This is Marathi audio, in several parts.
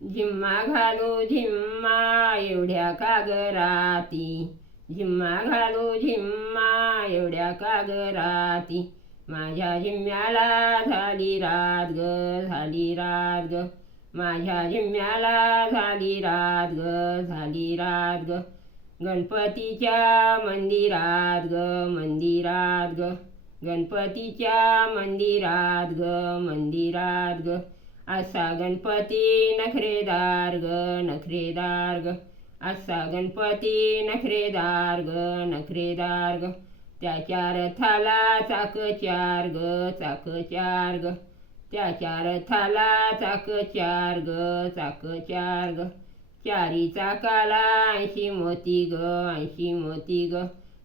झिम्मा घालू झिम्मा एवढ्या कागराती, झिम्मा घालू झिम्मा एवढ्या कागराती, माझ्या झिम्म्याला झाली रात ग, झाली रात ग, माझ्या झिम्म्याला झाली रात ग, झाली रात ग, गणपतीच्या मंदिरात ग, मंदिरात ग, गणपतीच्या मंदिरात ग, मंदिरात ग, असा गणपती नखरेदार ग, नखरेदार ग, असा गणपती नखरेदार ग, नखरेदार ग, त्याच्या रथाला चाक चार ग, चाक चार ग, त्याच्या रथाला चाक चार ग, चाक चार ग, चारी चाकाला 80 मोती ग, 80 मोती ग,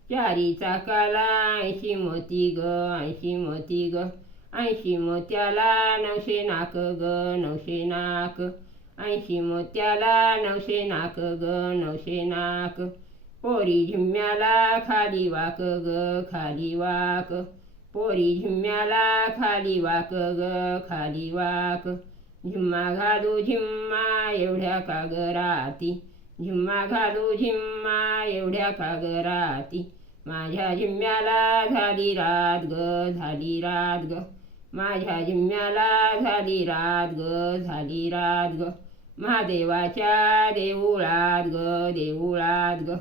चारी चाकाला 80 मोती ग, 80 मोती ग, 80 मोत्याला 900 नाक ग, 900 नाक, 80 मोत्याला 900 नाक ग, 900 नाक, पोरी झिम्म्याला खाली वाक ग, खाली वाक, पोरी झिम्म्याला खाली वाक ग, खाली वाक, झिम्मा घालू झिम्मा एवढ्या कागराती, झिम्मा घालू झिम्मा एवढ्या कागराती, माझ्या झिम्म्याला झाली रात ग, झाली रात ग, माझ्या झिम्म्याला झाली रात ग, झाली रात ग, महादेवाच्या देऊळात ग, देऊळात ग,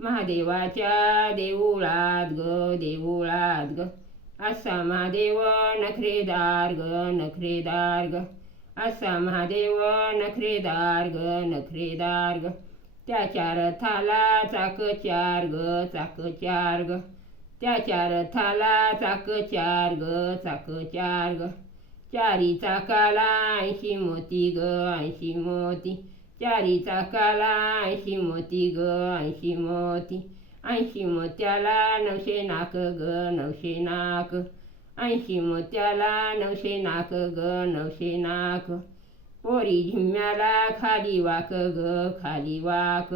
महादेवाच्या देऊळात ग, देऊळात ग, असा महादेव नखरेदार ग, नखरेदार ग, असा महादेव नखरेदार ग, नखरेदार ग, त्याच्या रथाला चाक चार ग, चाक चार ग, त्याच्या रथाला चाक चार ग, चाक चार ग, चारी चाकाला 80 मोती ग, 80 मोती, चारी चाकाला 80 मोती ग, 80 मोती, 80 मोत्याला 900 नाक ग, 900 नाक, 80 मोत्याला 900 नाक ग, 900 नाक, पोरी झिम्म्याला खाली वाक ग, खाली वाक,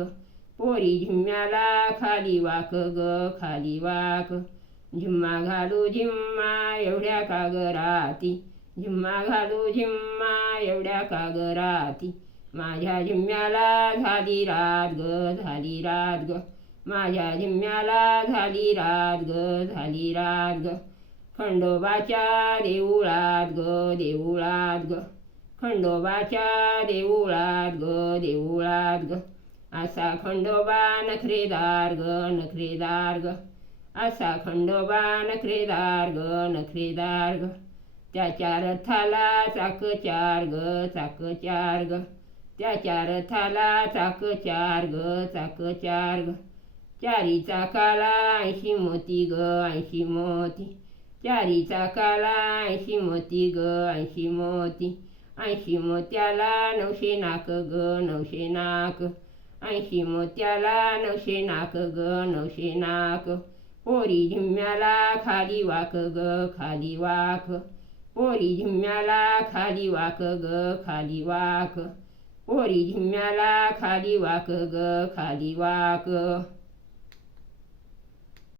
पोरी झिम्म्याला खाली वाक ग, खाली वाक, झिम्मा घालू झिम्मा एवढ्या कागराती, झिम्मा घालू झिम्मा एवढ्या कागराती, माझ्या झिम्म्याला झाली रात ग, झाली रात ग, माझ्या झिम्म्याला झाली रात ग, झाली रात ग, खंडोबाच्या देऊळात ग, देऊळात ग, खंडोबाच्या देऊळात ग, देऊळात ग, असा खंडोबा नखरेदार ग, नखरेदार ग, असा खंडोबा नखरेदार ग, नखरेदार ग, त्याच्या रथाला चाक चार ग, चाक चार ग, त्याच्या रथाला चाक चार ग, चाक चार ग, चारी चाकाला 80 मोती ग, 80 मोती, चारी चाकाला 80 मोती ग, 80 मोती, 80 मोत्याला 900 नाक ग, 900 नाक, 80 मोत्याला 900 नाक ग, 900 नाक, पोरी झिम्म्याला खाली वाक ग, खाली वाक, पोरी झिम्म्याला खाली वाक ग, खाली वाक, पोरी झिम्म्याला खाली वाक ग, खाली वाक.